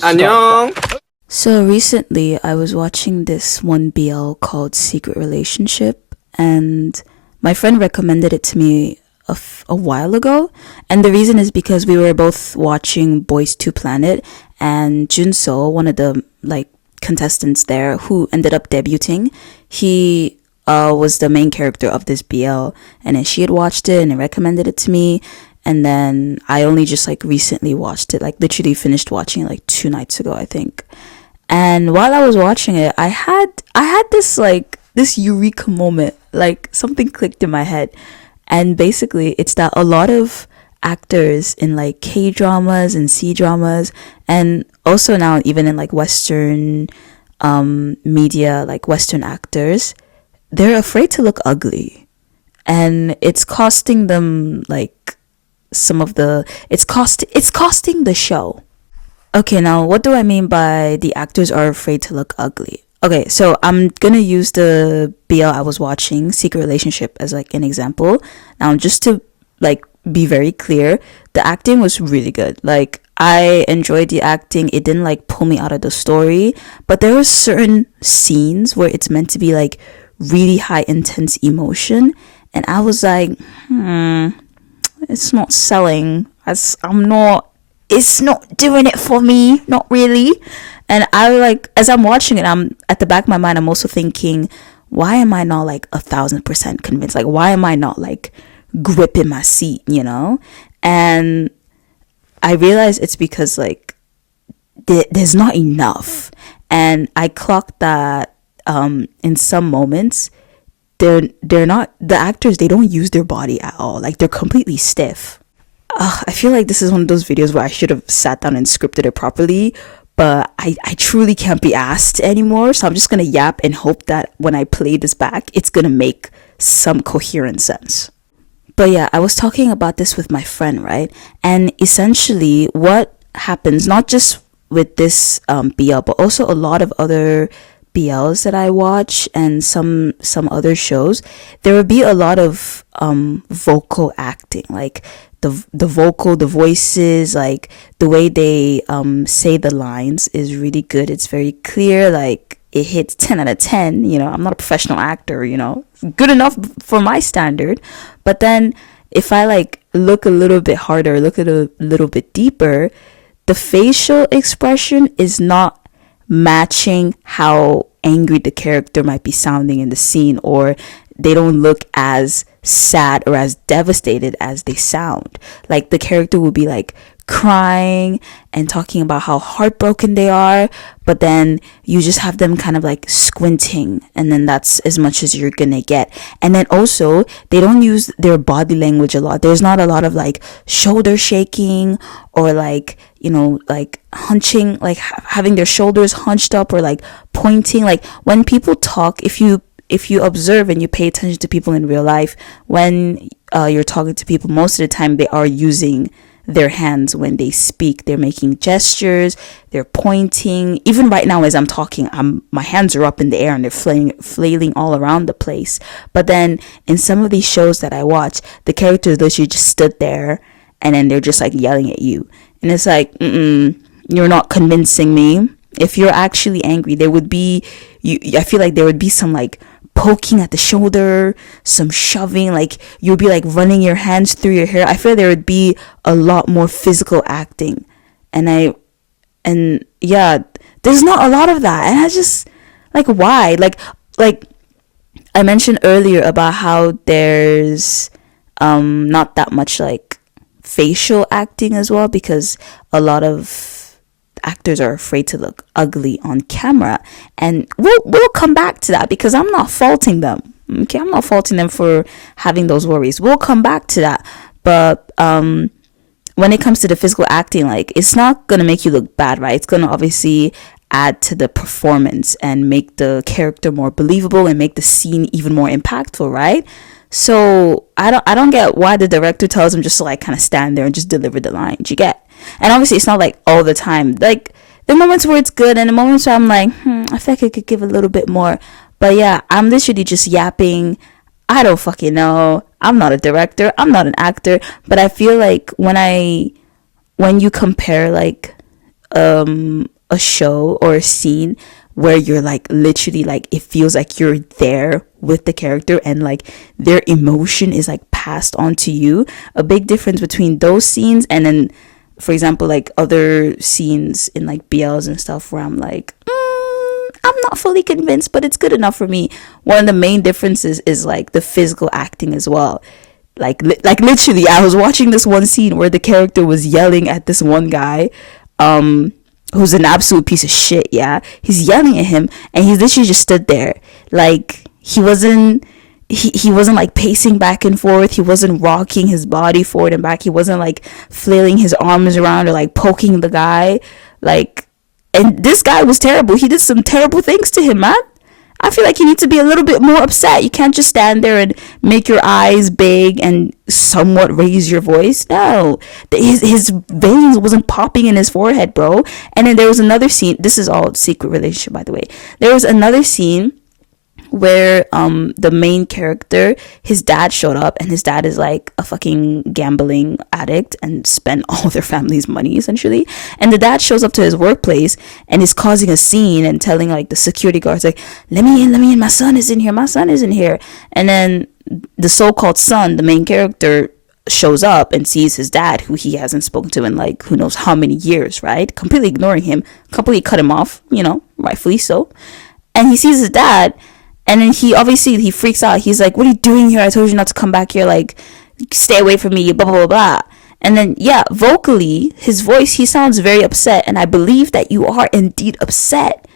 안녕. So recently, I was watching this one BL called Secret Relationship, and my friend recommended it to me a while ago. And the reason is because we were both watching Boys to Planet, and Junso, one of the contestants there who ended up debuting, he was the main character of this BL, and then she had watched it and recommended it to me. And then I only just recently watched it, literally finished watching it 2 nights ago, I think. And while I was watching it, I had this eureka moment, something clicked in my head. And basically it's that a lot of actors in K dramas and C dramas, and also now even in Western media, Western actors, they're afraid to look ugly. And it's costing them it's costing the show. Okay, now what do I mean by the actors are afraid to look ugly? Okay, so I'm gonna use the BL I was watching, Secret Relationship, as an example. Now, just to be very clear, the acting was really good. I enjoyed the acting. It didn't pull me out of the story, but there were certain scenes where it's meant to be really high intense emotion, and I was it's not selling. It's not doing it for me, not really. And as I'm watching it, I'm at the back of my mind, I'm also thinking, why am I not 1,000% convinced? Why am I not gripping my seat, And I realize it's because there's not enough. And I clocked that in some moments they're not, the actors, they don't use their body at all. They're completely stiff. I feel like this is one of those videos where I should have sat down and scripted it properly, but I truly can't be asked anymore. So I'm just gonna yap and hope that when I play this back, it's gonna make some coherent sense. But yeah, I was talking about this with my friend, right? And essentially what happens, not just with this BL, but also a lot of other BLs that I watch and some other shows, there would be a lot of vocal acting, the voices, the way they say the lines is really good. It's very clear, it hits 10 out of 10. I'm not a professional actor, good enough for my standard. But then if I look a little bit harder, look at a little bit deeper, the facial expression is not matching how angry the character might be sounding in the scene, or they don't look as sad or as devastated as they sound. The character will be crying and talking about how heartbroken they are, but then you just have them kind of squinting, and then that's as much as you're gonna get. And then also they don't use their body language a lot. There's not a lot of shoulder shaking or hunching, having their shoulders hunched up, or pointing. When people talk, if you observe and you pay attention to people in real life, when you're talking to people, most of the time they are using their hands when they speak. They're making gestures, they're pointing. Even right now as I'm talking, my hands are up in the air and they're flailing all around the place. But then in some of these shows that I watch, the characters literally just stood there and then they're just yelling at you. And it's you're not convincing me. If you're actually angry, there would be, I feel there would be some poking at the shoulder, some shoving, you'll be running your hands through your hair. I feel there would be a lot more physical acting. And yeah, there's not a lot of that. And I just why? I mentioned earlier about how there's not that much facial acting as well, because a lot of actors are afraid to look ugly on camera. And we'll come back to that, because I'm not faulting them. Okay, I'm not faulting them for having those worries. We'll come back to that. But when it comes to the physical acting, it's not gonna make you look bad, right? It's gonna obviously add to the performance and make the character more believable and make the scene even more impactful, right? So I don't get why the director tells them just to kind of stand there and just deliver the lines. You get? And obviously it's not all the time. There are moments where it's good, and the moments where I'm I feel I could give a little bit more. But yeah, I'm literally just yapping. I don't fucking know. I'm not a director. I'm not an actor. But I feel when you compare a show or a scene where you're like literally like it feels like you're there with the character and like their emotion is like passed on to you. A big difference between those scenes and then, for example, like other scenes in like BLs and stuff where I'm like, I'm not fully convinced, but it's good enough for me. One of the main differences is like the physical acting as well. Like literally, I was watching this one scene where the character was yelling at this one guy, who's an absolute piece of shit. Yeah, he's yelling at him, and he literally just stood there, like he wasn't like pacing back and forth. He wasn't rocking his body forward and back. He wasn't like flailing his arms around or like poking the guy, like. And this guy was terrible. He did some terrible things to him, man. I feel like you need to be a little bit more upset. You can't just stand there and make your eyes big and somewhat raise your voice. No, his veins wasn't popping in his forehead, bro. And then there was another scene. This is all secret relationship, by the way. There was another scene where the main character, his dad showed up, and his dad is like a fucking gambling addict and spent all their family's money essentially. And the dad shows up to his workplace and is causing a scene and telling like the security guards like, let me in, my son is in here. And then the so-called son, the main character, shows up and sees his dad, who he hasn't spoken to in like who knows how many years, right? Completely ignoring him, completely cut him off, rightfully so. And he sees his dad, and then he freaks out. He's like, what are you doing here? I told you not to come back here. Like, stay away from me, blah, blah, blah, blah. And then, yeah, vocally, his voice, he sounds very upset. And I believe that you are indeed upset.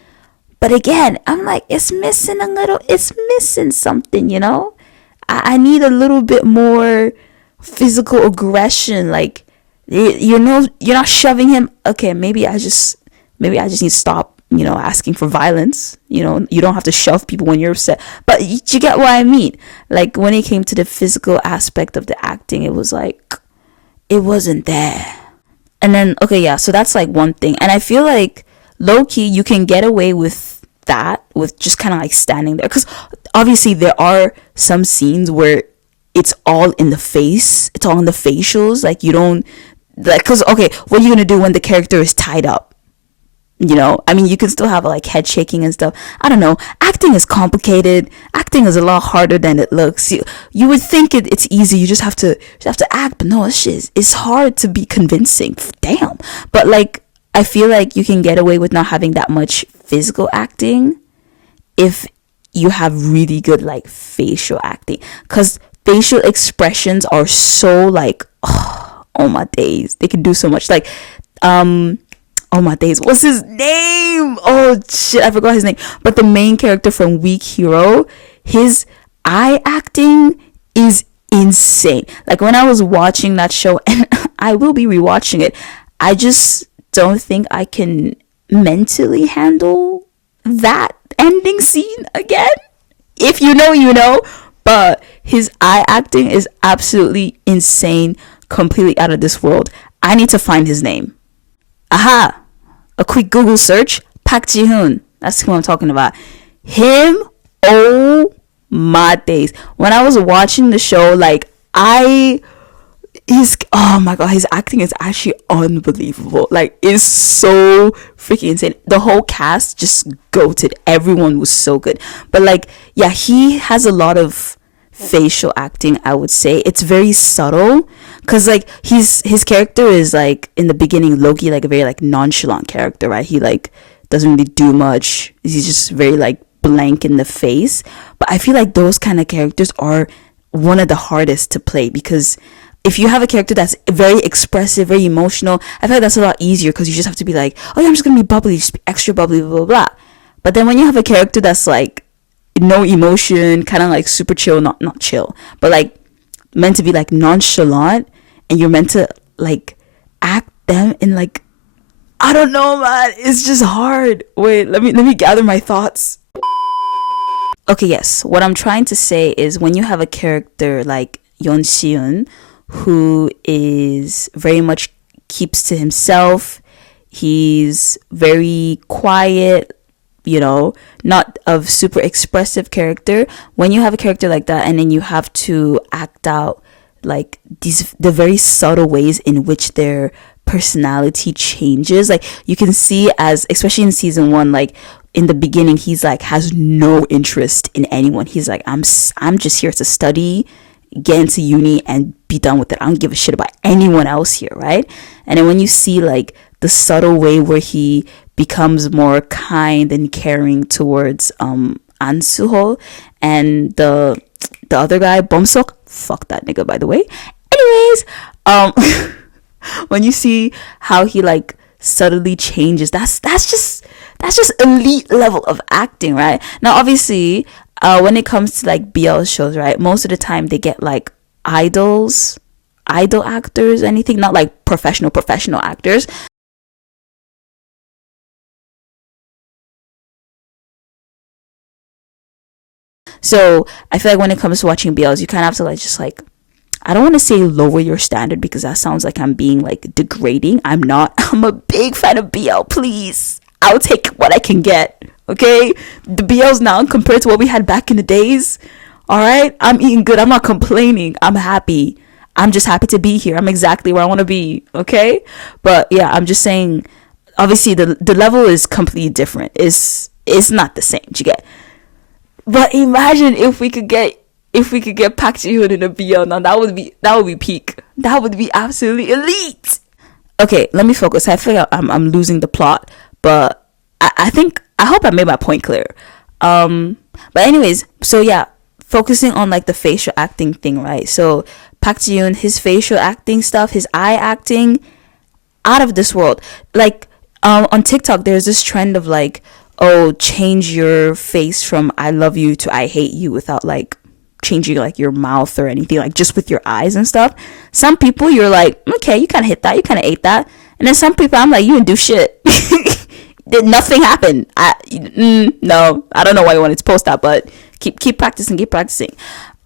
But again, I'm like, it's missing something, I need a little bit more physical aggression. Like, you're not shoving him. Okay, maybe I just need to stop asking for violence. You don't have to shove people when you're upset, but you get what I mean. Like, when it came to the physical aspect of the acting, it was like, it wasn't there. And then, okay, yeah, so that's like one thing. And I feel like low-key, you can get away with that, with just kind of like standing there. Because obviously there are some scenes where it's all in the face. It's all in the facials. Like, you don't, like, because, okay, what are you going to do when the character is tied up? You can still have like head shaking and stuff. I don't know. Acting is complicated. Acting is a lot harder than it looks. You would think it's easy. You just have to act, but no, it's hard to be convincing. Damn. But like, I feel like you can get away with not having that much physical acting if you have really good like facial acting, because facial expressions are so like, oh my days, they can do so much. Like, oh my days, what's his name? Oh shit, I forgot his name. But the main character from Weak Hero, his eye acting is insane. Like, when I was watching that show, and I will be rewatching it, I just don't think I can mentally handle that ending scene again. If you know, but his eye acting is absolutely insane, completely out of this world. I need to find his name. Aha! A quick Google search. Park Ji-hoon. That's who I'm talking about. Him. Oh my days. When I was watching the show, like, oh my god, his acting is actually unbelievable. Like, it's so freaking insane. The whole cast just goated. Everyone was so good. But like, yeah, he has a lot of facial acting, I would say. It's very subtle, because like his character is like, in the beginning, Loki, like a very like nonchalant character, right? He like doesn't really do much. He's just very like blank in the face. But I feel like those kind of characters are one of the hardest to play, because if you have a character that's very expressive, very emotional, I feel like that's a lot easier, because you just have to be like, oh yeah, I'm just gonna be bubbly, just be extra bubbly, blah blah blah. But then when you have a character that's like no emotion, kind of like super chill, not chill, but like meant to be like nonchalant, and you're meant to like act them in like, I don't know, man, it's just hard. Wait, let me gather my thoughts. Okay, yes, what I'm trying to say is, when you have a character like Yeon Si-eun, who is very much keeps to himself, he's very quiet, not a super expressive character. When you have a character like that, and then you have to act out like the very subtle ways in which they're personality changes. Like you can see, as especially in season 1, like in the beginning, he's like has no interest in anyone. He's like, I'm just here to study, get into uni, and be done with it. I don't give a shit about anyone else here, right? And then when you see like the subtle way where he becomes more kind and caring towards Ansuho, and the other guy, Bomsok, fuck that nigga, by the way. Anyways, when you see how he like subtly changes, that's just elite level of acting, right? Now obviously when it comes to like BL shows, right, most of the time they get like idol actors, anything, not like professional actors. So I feel like when it comes to watching BLs, you kind of have to like just like, I don't want to say lower your standard because that sounds like I'm being like degrading. I'm not. I'm a big fan of BL. Please, I'll take what I can get. Okay, the BLs now compared to what we had back in the days. All right, I'm eating good. I'm not complaining. I'm happy. I'm just happy to be here. I'm exactly where I want to be. Okay, but yeah, I'm just saying. Obviously, the level is completely different. It's not the same. Do you get? But imagine if we could get Park Ji-hoon in a BL. Now that would be peak. That would be absolutely elite. Okay, let me focus. I feel like I'm losing the plot, but I hope I made my point clear. But anyways, so yeah, focusing on like the facial acting thing, right? So Park Ji-hoon, his facial acting stuff, his eye acting, out of this world. Like on TikTok, there's this trend of like, oh, change your face from I love you to I hate you without like changing like your mouth or anything, like just with your eyes and stuff. Some people you're like, okay, you kind of hit that, you kind of ate that. And then some people I'm like, you didn't do shit. Nothing happened. No, I don't know why you wanted to post that, but keep practicing.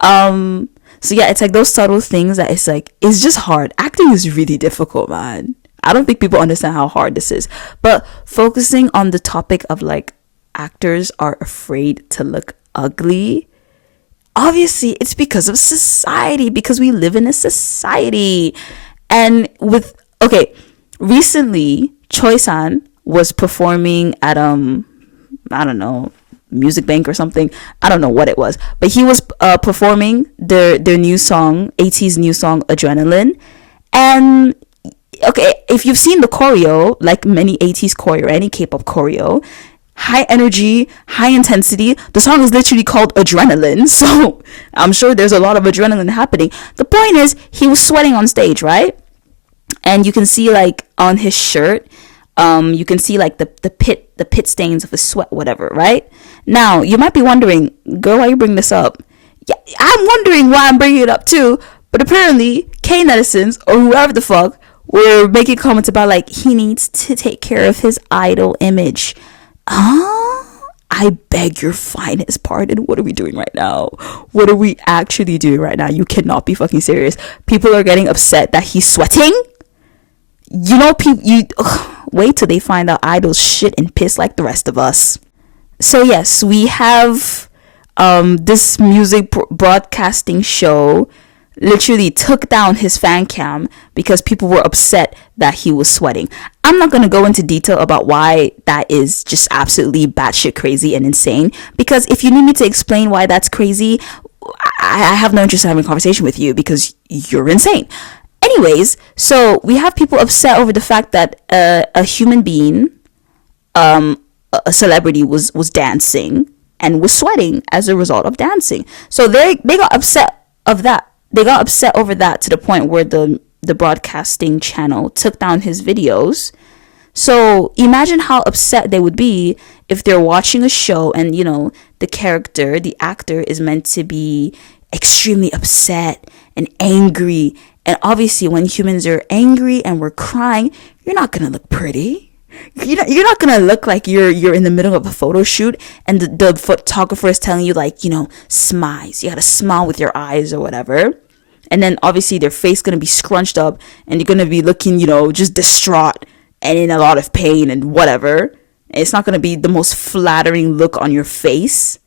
So yeah, it's like those subtle things that it's just hard. Acting is really difficult, man. I don't think people understand how hard this is. But focusing on the topic of like actors are afraid to look ugly, obviously it's because of society, because we live in a society. And recently Choi-san was performing at I don't know, Music Bank or something. I don't know what it was, but he was performing their new song, AT's new song Adrenaline. And okay, if you've seen the choreo, like many 80s choreo, any K-pop choreo, high energy, high intensity. The song is literally called Adrenaline, so I'm sure there's a lot of adrenaline happening. The point is, he was sweating on stage, right? And you can see like on his shirt, you can see like the pit stains of his sweat, whatever, right? Now, you might be wondering, girl, why you bring this up? Yeah, I'm wondering why I'm bringing it up too, but apparently K-netizens, or whoever the fuck, were making comments about like he needs to take care of his idol image. I beg your finest pardon. What are we doing right now? What are we actually doing right now? You cannot be fucking serious. People are getting upset that he's sweating. You know, wait till they find out idols shit and piss like the rest of us. So yes, we have this music broadcasting show literally took down his fan cam because people were upset that he was sweating. I'm not going to go into detail about why that is just absolutely batshit crazy and insane, because if you need me to explain why that's crazy, I have no interest in having a conversation with you because you're insane. Anyways, so we have people upset over the fact that a human being, a celebrity was dancing and was sweating as a result of dancing. So they got upset of that. They got upset over that to the point where the broadcasting channel took down his videos. So imagine how upset they would be if they're watching a show and, you know, the actor is meant to be extremely upset and angry. And obviously when humans are angry and we're crying, you're not going to look pretty. You're not gonna look like you're in the middle of a photo shoot and the photographer is telling you like, you know, smiles. You gotta smile with your eyes or whatever. And then obviously their face gonna be scrunched up and you're gonna be looking, you know, just distraught and in a lot of pain and whatever. And it's not gonna be the most flattering look on your face.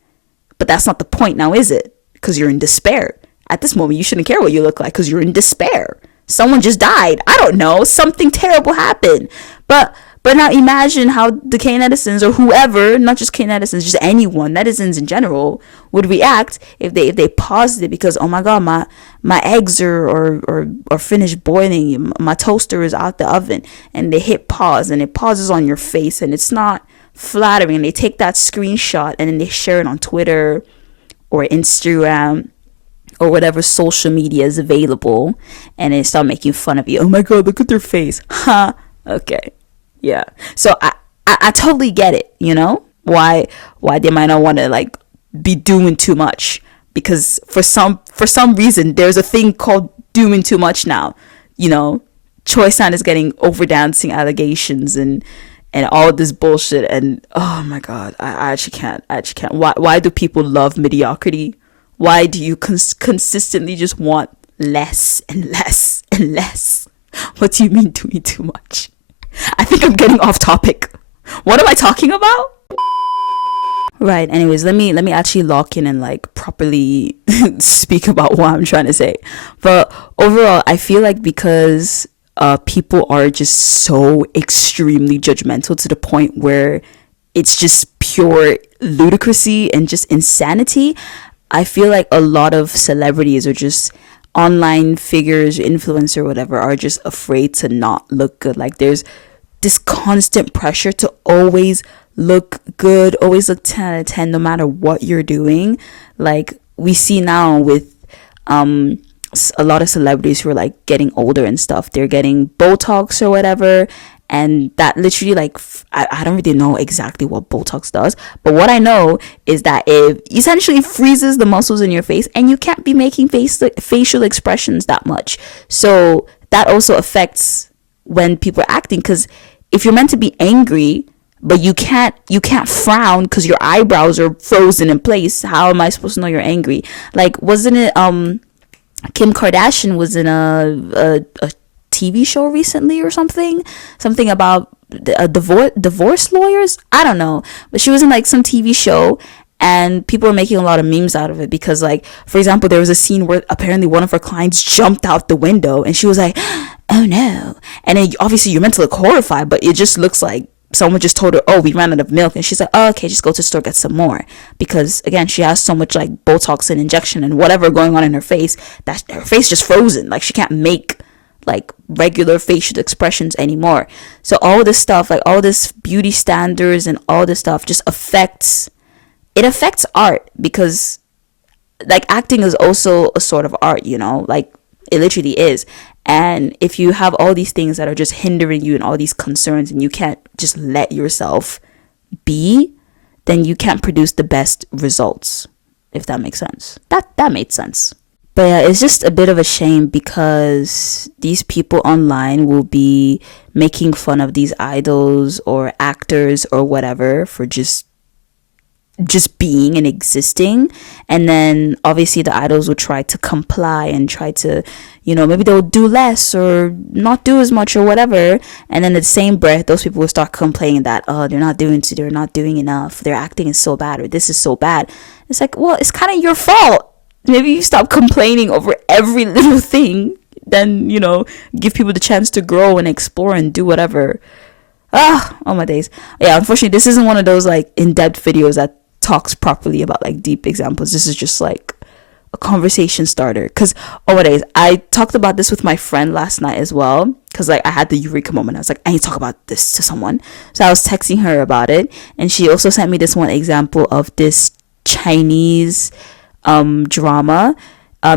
But that's not the point now, is it? Because you're in despair. At this moment, you shouldn't care what you look like because you're in despair. someone just died. I don't know. Something terrible happened. But now imagine how the K-netizens or whoever, not just K-netizens, just anyone, netizens in general, would react if they paused it because, oh my god, my eggs are finished boiling, my toaster is out the oven, and they hit pause and it pauses on your face and it's not flattering. They take that screenshot and then they share it on Twitter or Instagram or whatever social media is available, and they start making fun of you. Oh my god, look at their face. Huh? Okay. Yeah. So I totally get it, you know? Why they might not want to like be doing too much, because for some reason there's a thing called doing too much now. You know, Choi San is getting over dancing allegations and all this bullshit, and oh my god, I actually can't. Why do people love mediocrity? Why do you consistently just want less and less and less? What do you mean doing too much? I think I'm getting off topic. What am I talking about? Right, anyways, let me actually lock in and like properly speak about what I'm trying to say. But overall, I feel like because people are just so extremely judgmental to the point where it's just pure ludicrousy and just insanity, I feel like a lot of celebrities or just online figures, influencer, whatever, are just afraid to not look good. Like there's this constant pressure to always look good, always look 10 out of 10 no matter what you're doing. Like we see now with a lot of celebrities who are like getting older and stuff, they're getting Botox or whatever, and that literally like I don't really know exactly what Botox does, but what I know is that it essentially freezes the muscles in your face and you can't be making facial expressions that much. So that also affects when people are acting, because if you're meant to be angry but you can't frown because your eyebrows are frozen in place, how am I supposed to know you're angry? Like, wasn't it Kim Kardashian was in a TV show recently or something about divorce lawyers? I don't know, but she was in like some TV show and people were making a lot of memes out of it because, like, for example, there was a scene where apparently one of her clients jumped out the window and she was like, oh no, and then obviously you're meant to look horrified, but it just looks like someone just told her, oh, we ran out of milk, and she's like, oh, okay, just go to the store, get some more, because again, she has so much like Botox and injection and whatever going on in her face that her face just frozen, like she can't make like regular facial expressions anymore. So all this stuff, like all this beauty standards and all this stuff just affects art, because like acting is also a sort of art, you know, like it literally is. And if you have all these things that are just hindering you and all these concerns and you can't just let yourself be, then you can't produce the best results, if that makes sense. That made sense. But yeah, it's just a bit of a shame because these people online will be making fun of these idols or actors or whatever for just being and existing, and then obviously the idols will try to comply and try to, you know, maybe they'll do less or not do as much or whatever, and then in the same breath those people will start complaining that, oh, they're not doing enough, their acting is so bad, or this is so bad. It's like, well, it's kind of your fault. Maybe you stop complaining over every little thing, then, you know, give people the chance to grow and explore and do whatever. Oh my days. Yeah, unfortunately this isn't one of those like in-depth videos that talks properly about like deep examples. This is just like a conversation starter, because oh my days, I talked about this with my friend last night as well, because like I had the eureka moment. I was like, I need to talk about this to someone, so I was texting her about it, and she also sent me this one example of this Chinese drama.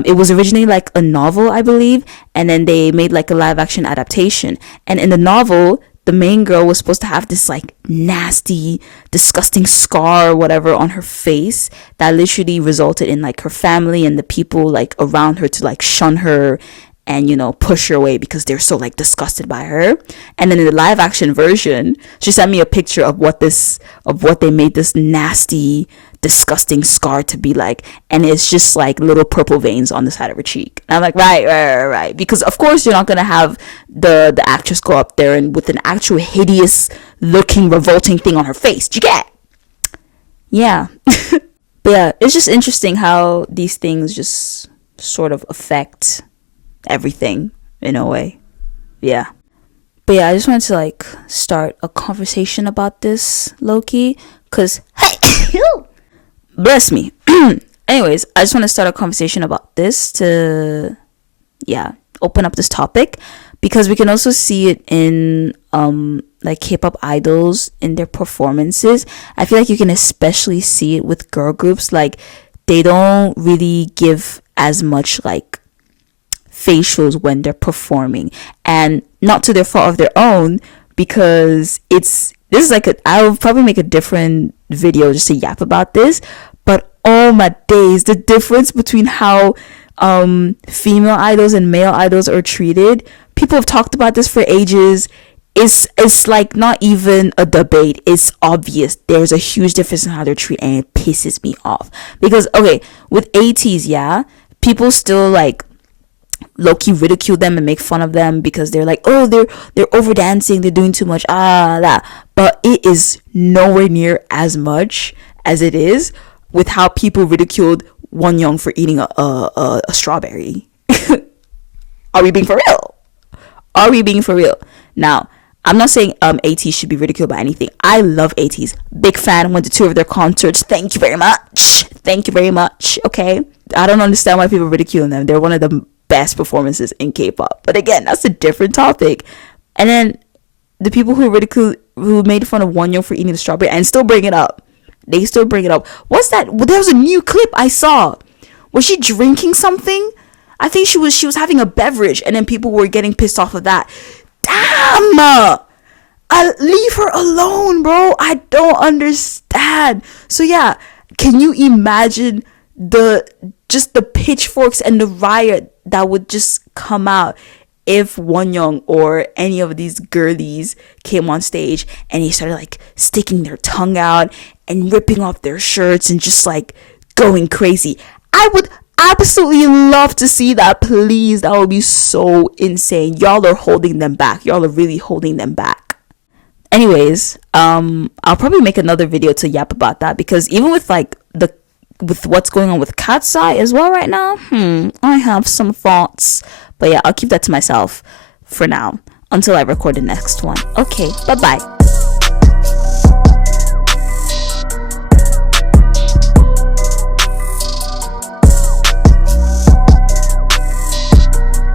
It was originally like a novel, I believe, and then they made like a live action adaptation, and in the novel the main girl was supposed to have this like nasty, disgusting scar or whatever on her face that literally resulted in like her family and the people like around her to like shun her and, you know, push her away because they're so like disgusted by her. And then in the live action version, she sent me a picture of what they made this nasty, disgusting scar to be like, and it's just like little purple veins on the side of her cheek. And I'm like, right, because of course you're not gonna have the actress go up there and with an actual hideous looking revolting thing on her face. Do you get? Yeah. But yeah, it's just interesting how these things just sort of affect everything in a way. Yeah. But yeah, I just wanted to like start a conversation about this, low-key, because bless me. Anyways, I just want to start a conversation about this to, yeah, open up this topic, because we can also see it in like K-pop idols in their performances. I feel like you can especially see it with girl groups. Like, they don't really give as much like facials when they're performing, and not to their fault of their own, because this is like I'll probably make a different video just to yap about this, but oh my days, the difference between how female idols and male idols are treated. People have talked about this for ages. It's like not even a debate. It's obvious. There's a huge difference in how they're treated, and it pisses me off. Because okay, with ATs, yeah, people still like low-key ridicule them and make fun of them because they're like, oh, they're over dancing, they're doing too much, that. But it is nowhere near as much as it is with how people ridiculed Wonyoung for eating a strawberry. Are we being for real? Are we being for real? Now, I'm not saying ATs should be ridiculed by anything. I love ATs. Big fan. Went to 2 of their concerts. Thank you very much. Thank you very much. Okay. I don't understand why people are ridiculing them. They're one of the best performances in K-pop. But again, that's a different topic. And then the people who made fun of Wonyoung for eating the strawberry and still bring it up. They still bring it up. What's that? Well, there was a new clip I saw. Was she drinking something? I think she was having a beverage, and then people were getting pissed off of that. Damn! Leave her alone, bro. I don't understand. So yeah, can you imagine the pitchforks and the riot that would just come out if Wonyoung or any of these girlies came on stage and he started like sticking their tongue out and ripping off their shirts and just like going crazy? I would absolutely love to see that. Please, that would be so insane. Y'all are holding them back. Y'all are really holding them back. Anyways, I'll probably make another video to yap about that, because even with like with what's going on with Cat's Eye as well right now, I have some thoughts. But yeah, I'll keep that to myself for now until I record the next one. Okay, bye-bye.